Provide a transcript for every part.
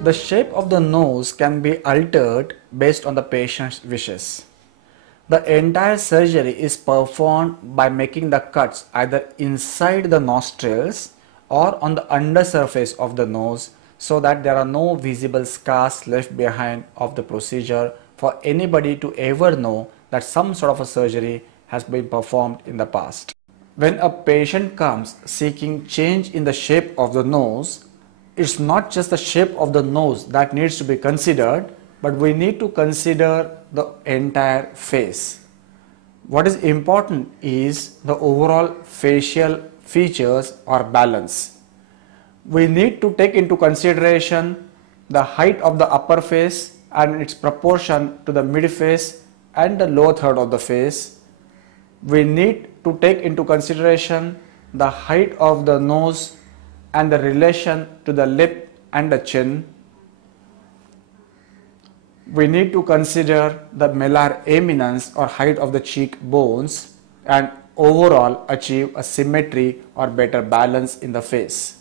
The shape of the nose can be altered based on the patient's wishes. The entire surgery is performed by making the cuts either inside the nostrils or on the undersurface of the nose, so that there are no visible scars left behind of the procedure for anybody to ever know that some sort of a surgery has been performed in the past. When a patient comes seeking change in the shape of the nose, it's not just the shape of the nose that needs to be considered, but we need to consider the entire face. What is important is the overall facial features or balance. We need to take into consideration the height of the upper face and its proportion to the mid face and the lower third of the face. We need to take into consideration the height of the nose and the relation to the lip and the chin. We need to consider the malar eminence or height of the cheekbones and overall achieve a symmetry or better balance in the face.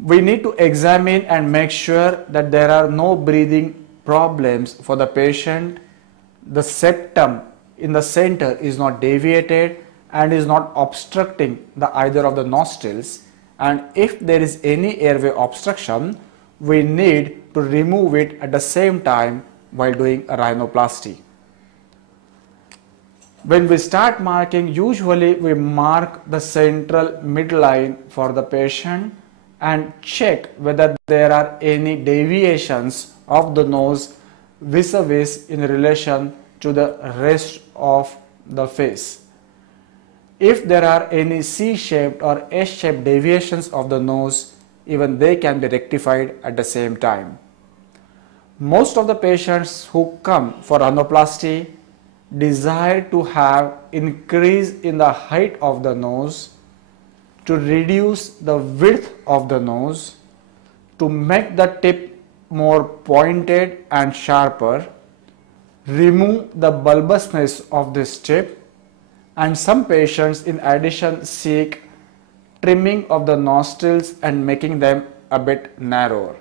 We need to examine and make sure that there are no breathing problems for the patient. The septum in the center is not deviated and is not obstructing either of the nostrils, and if there is any airway obstruction, we need to remove it at the same time while doing a rhinoplasty. When we start marking, usually we mark the central midline for the patient and check whether there are any deviations of the nose vis-a-vis in relation to the rest of the face. If there are any C-shaped or S-shaped deviations of the nose, even they can be rectified at the same time. Most of the patients who come for rhinoplasty desire to have increase in the height of the nose, to reduce the width of the nose, to make the tip more pointed and sharper, remove the bulbousness of this tip, and some patients in addition seek trimming of the nostrils and making them a bit narrower.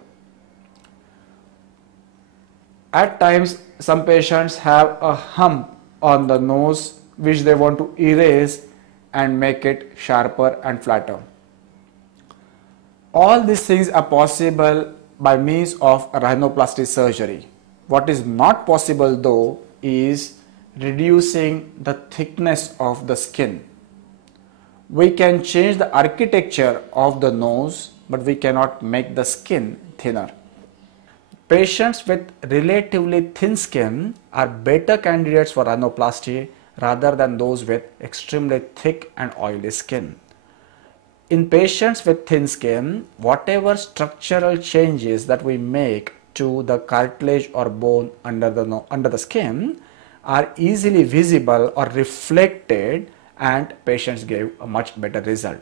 At times, some patients have a hump on the nose which they want to erase and make it sharper and flatter. All these things are possible by means of a rhinoplasty surgery. What is not possible though is reducing the thickness of the skin. We can change the architecture of the nose, but we cannot make the skin thinner. Patients with relatively thin skin are better candidates for rhinoplasty rather than those with extremely thick and oily skin. In patients with thin skin, whatever structural changes that we make to the cartilage or bone under the skin are easily visible or reflected, and patients give a much better result.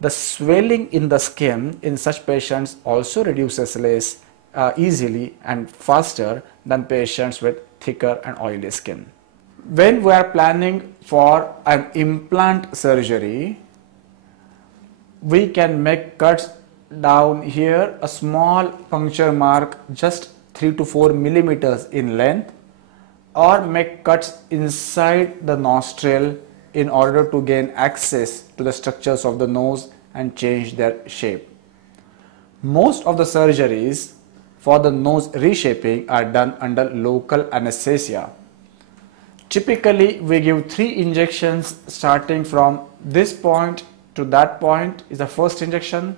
The swelling in the skin in such patients also reduces less easily and faster than patients with thicker and oily skin. When we are planning for an implant surgery, we can make cuts down here, a small puncture mark just 3 to 4 millimeters in length, or make cuts inside the nostril in order to gain access to the structures of the nose and change their shape. Most of the surgeries for the nose reshaping are done under local anesthesia. Typically, we give 3 injections starting from this point to that point is the first injection.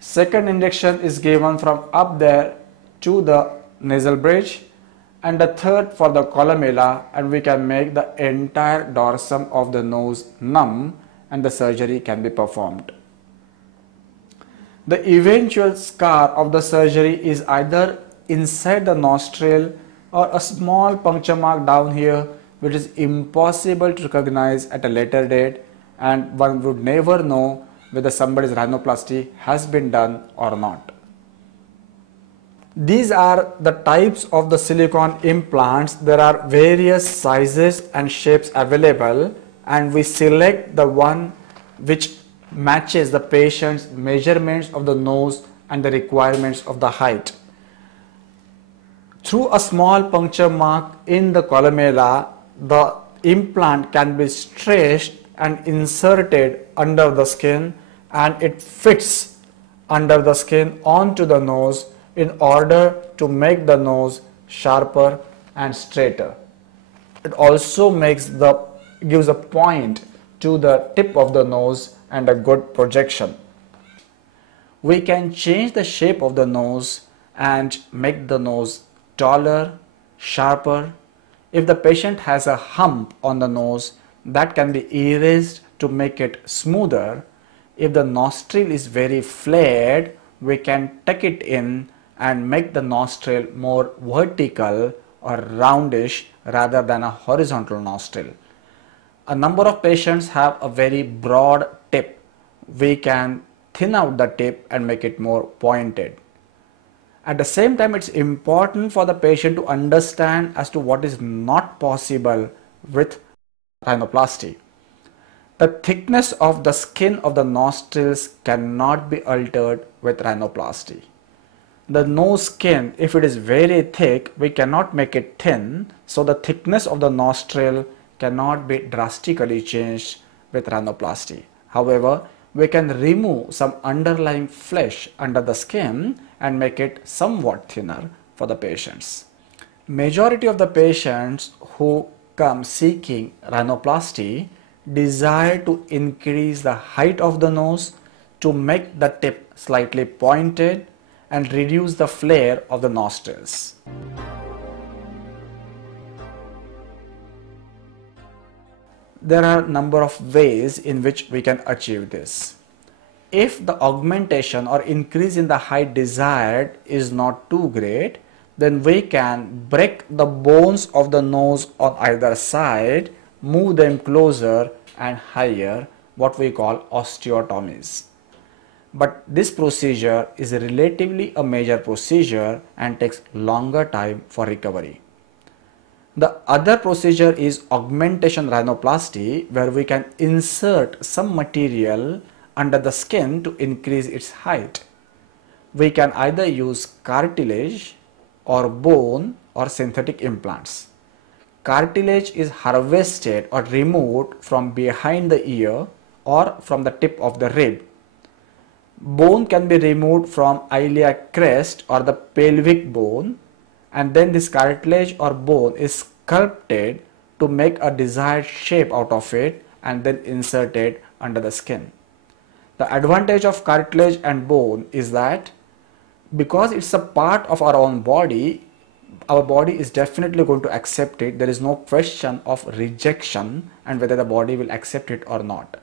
Second injection is given from up there to the nasal bridge, and the third for the columella, and we can make the entire dorsum of the nose numb and the surgery can be performed. The eventual scar of the surgery is either inside the nostril or a small puncture mark down here, which is impossible to recognize at a later date, and one would never know whether somebody's rhinoplasty has been done or not. These are the types of the silicone implants. There are various sizes and shapes available, and we select the one which matches the patient's measurements of the nose and the requirements of the height. Through a small puncture mark in the columella, the implant can be stretched and inserted under the skin, and it fits under the skin onto the nose in order to make the nose sharper and straighter. It also gives a point to the tip of the nose and a good projection. We can change the shape of the nose and make the nose taller, sharper. If the patient has a hump on the nose, that can be erased to make it smoother. If the nostril is very flared, we can tuck it in and make the nostril more vertical or roundish rather than a horizontal nostril. A number of patients have a very broad tip. We can thin out the tip and make it more pointed. At the same time, it's important for the patient to understand as to what is not possible with rhinoplasty. The thickness of the skin of the nostrils cannot be altered with rhinoplasty. The nose skin, if it is very thick, we cannot make it thin, so the thickness of the nostril cannot be drastically changed with rhinoplasty. However, we can remove some underlying flesh under the skin and make it somewhat thinner for the patients. Majority of the patients who come seeking rhinoplasty desire to increase the height of the nose to make the tip slightly pointed and reduce the flare of the nostrils. There are a number of ways in which we can achieve this. If the augmentation or increase in the height desired is not too great, then we can break the bones of the nose on either side, move them closer and higher, what we call osteotomies. But this procedure is relatively a major procedure and takes longer time for recovery. The other procedure is augmentation rhinoplasty, where we can insert some material under the skin to increase its height. We can either use cartilage or bone or synthetic implants. Cartilage is harvested or removed from behind the ear or from the tip of the rib. Bone can be removed from iliac crest or the pelvic bone, and then this cartilage or bone is sculpted to make a desired shape out of it and then inserted under the skin. The advantage of cartilage and bone is that because it's a part of our own body, our body is definitely going to accept it. There is no question of rejection and whether the body will accept it or not.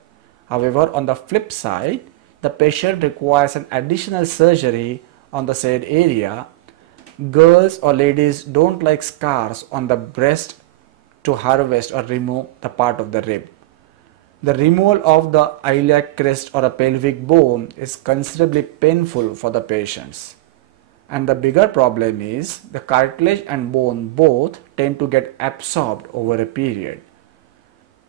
However, on the flip side, the patient requires an additional surgery on the said area. Girls or ladies don't like scars on the breast to harvest or remove the part of the rib. The removal of the iliac crest or a pelvic bone is considerably painful for the patients. And the bigger problem is the cartilage and bone both tend to get absorbed over a period.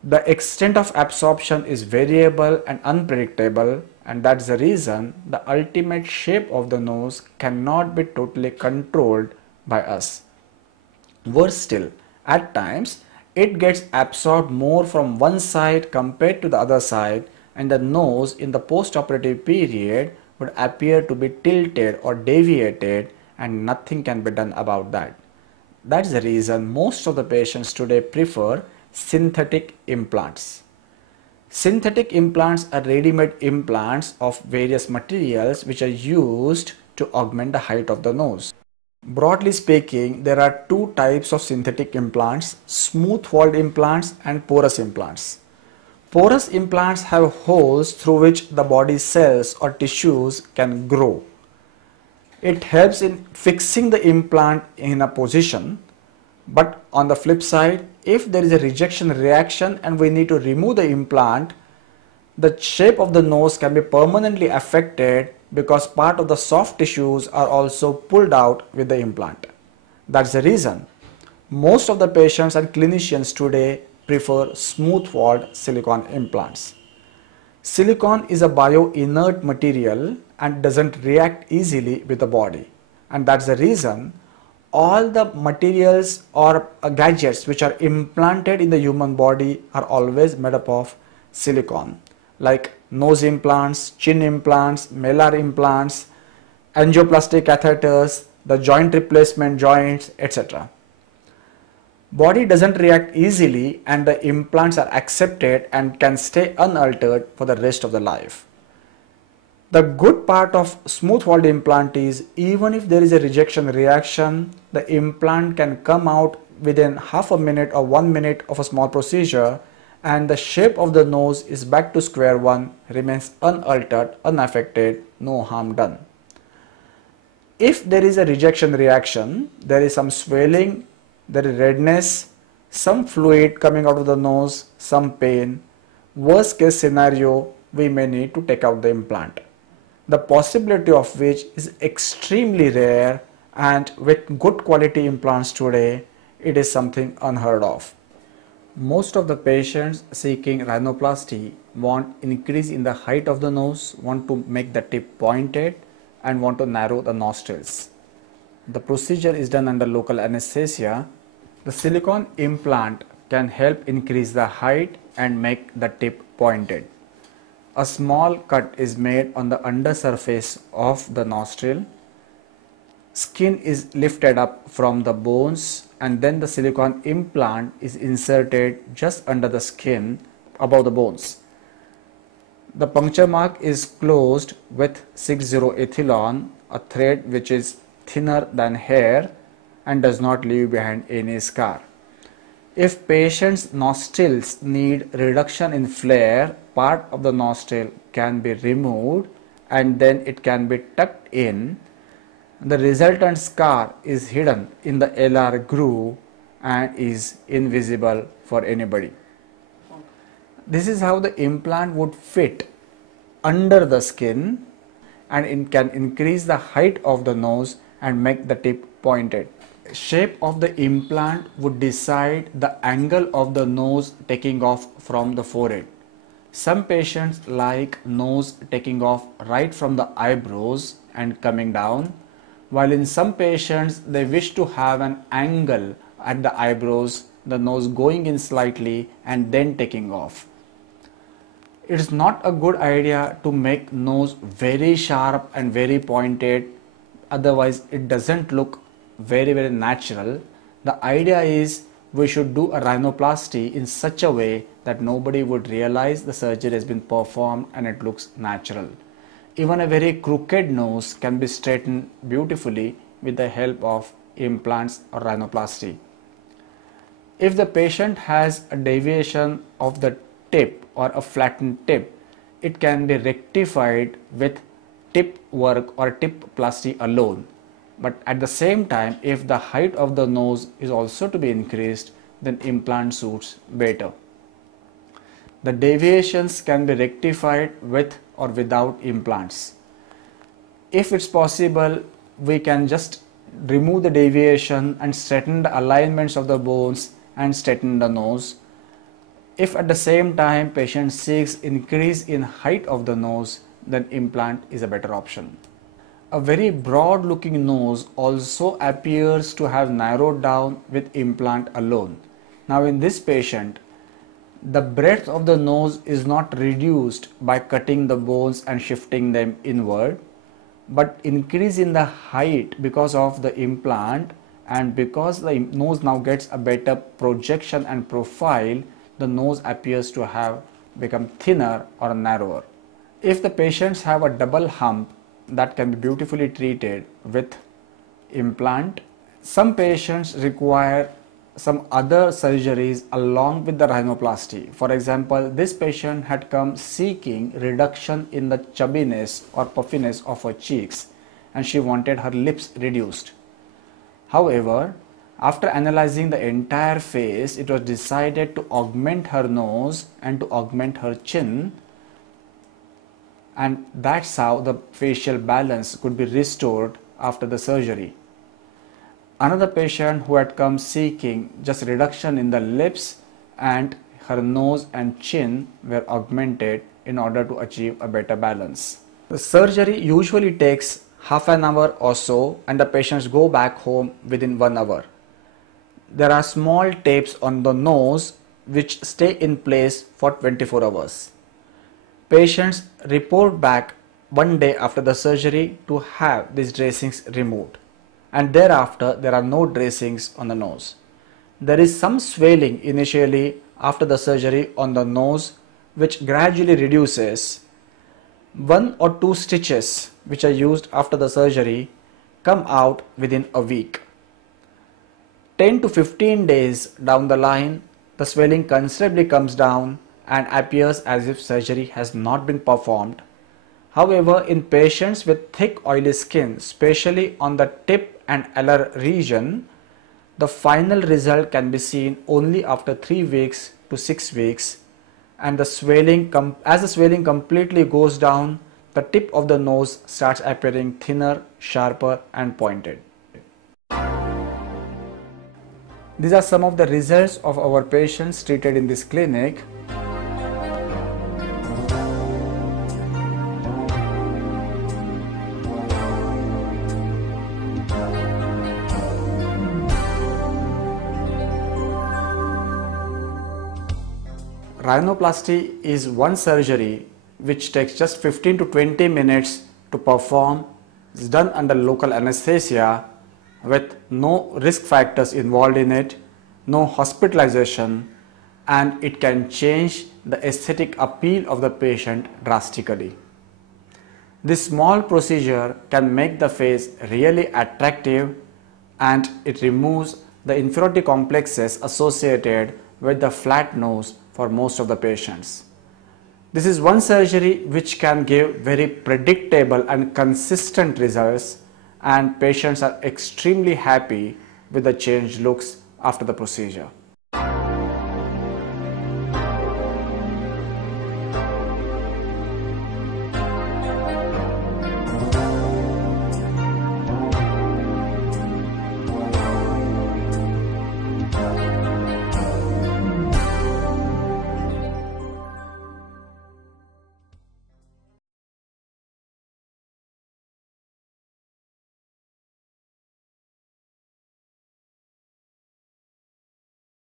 The extent of absorption is variable and unpredictable, and that's the reason the ultimate shape of the nose cannot be totally controlled by us. Worse still, at times it gets absorbed more from one side compared to the other side, and the nose in the post-operative period would appear to be tilted or deviated, and nothing can be done about that. That's the reason most of the patients today prefer synthetic implants. Synthetic implants are ready-made implants of various materials which are used to augment the height of the nose. Broadly speaking, there are two types of synthetic implants: smooth-walled implants and porous implants. Porous implants have holes through which the body cells or tissues can grow. It helps in fixing the implant in a position. But on the flip side, if there is a rejection reaction and we need to remove the implant, the shape of the nose can be permanently affected because part of the soft tissues are also pulled out with the implant. That's the reason most of the patients and clinicians today prefer smooth-walled silicone implants. Silicone is a bio-inert material and doesn't react easily with the body, and that's the reason all the materials or gadgets which are implanted in the human body are always made up of silicone, like nose implants, chin implants, malar implants, angioplasty catheters, the joint replacement joints, etc. Body doesn't react easily and the implants are accepted and can stay unaltered for the rest of the life. The good part of smooth walled implant is even if there is a rejection reaction, the implant can come out within half a minute or 1 minute of a small procedure, and the shape of the nose is back to square one, remains unaltered, unaffected, no harm done. If there is a rejection reaction, there is some swelling, there is redness, some fluid coming out of the nose, some pain. Worst case scenario, we may need to take out the implant, the possibility of which is extremely rare, and with good quality implants today, it is something unheard of. Most of the patients seeking rhinoplasty want increase in the height of the nose, want to make the tip pointed, and want to narrow the nostrils. The procedure is done under local anesthesia. The silicone implant can help increase the height and make the tip pointed. A small cut is made on the undersurface of the nostril. Skin is lifted up from the bones, and then the silicone implant is inserted just under the skin above the bones. The puncture mark is closed with 6-0-ethylene, a thread which is thinner than hair and does not leave behind any scar. If patient's nostrils need reduction in flare, part of the nostril can be removed and then it can be tucked in. The resultant scar is hidden in the LR groove and is invisible for anybody. This is how the implant would fit under the skin, and it can increase the height of the nose and make the tip pointed. Shape of the implant would decide the angle of the nose taking off from the forehead. Some patients like nose taking off right from the eyebrows and coming down, while in some patients they wish to have an angle at the eyebrows, the nose going in slightly and then taking off. It is not a good idea to make nose very sharp and very pointed, otherwise it doesn't look very natural. The idea is we should do a rhinoplasty in such a way that nobody would realize the surgery has been performed and it looks natural. Even a very crooked nose can be straightened beautifully with the help of implants or rhinoplasty. If the patient has a deviation of the tip or a flattened tip, it can be rectified with tip work or tip plasty alone. But at the same time, if the height of the nose is also to be increased, then implant suits better. The deviations can be rectified with or without implants. If it's possible, we can just remove the deviation and straighten the alignments of the bones and straighten the nose. If at the same time patient seeks increase in height of the nose, then implant is a better option. A very broad looking nose also appears to have narrowed down with implant alone. Now in this patient, the breadth of the nose is not reduced by cutting the bones and shifting them inward, but increase in the height because of the implant, and because the nose now gets a better projection and profile, the nose appears to have become thinner or narrower. If the patients have a double hump, that can be beautifully treated with implant. Some patients require some other surgeries along with the rhinoplasty. For example, this patient had come seeking reduction in the chubbiness or puffiness of her cheeks, and she wanted her lips reduced. However, after analyzing the entire face, it was decided to augment her nose and to augment her chin, and that's how the facial balance could be restored after the surgery. Another patient who had come seeking just reduction in the lips, and her nose and chin were augmented in order to achieve a better balance. The surgery usually takes half an hour or so, and the patients go back home within 1 hour. There are small tapes on the nose which stay in place for 24 hours. Patients report back one day after the surgery to have these dressings removed, and thereafter there are no dressings on the nose. There is some swelling initially after the surgery on the nose which gradually reduces. 1 or 2 stitches which are used after the surgery come out within a week. 10 to 15 days down the line, the swelling considerably comes down and appears as if surgery has not been performed. However, in patients with thick oily skin, especially on the tip and alar region, the final result can be seen only after 3 weeks to 6 weeks, and as the swelling completely goes down, the tip of the nose starts appearing thinner, sharper and pointed. These are some of the results of our patients treated in this clinic. Rhinoplasty is one surgery which takes just 15 to 20 minutes to perform. It's done under local anesthesia with no risk factors involved in it, no hospitalization, and it can change the aesthetic appeal of the patient drastically. This small procedure can make the face really attractive, and it removes the inferiority complexes associated with the flat nose for most of the patients. This is one surgery which can give very predictable and consistent results, and patients are extremely happy with the changed looks after the procedure.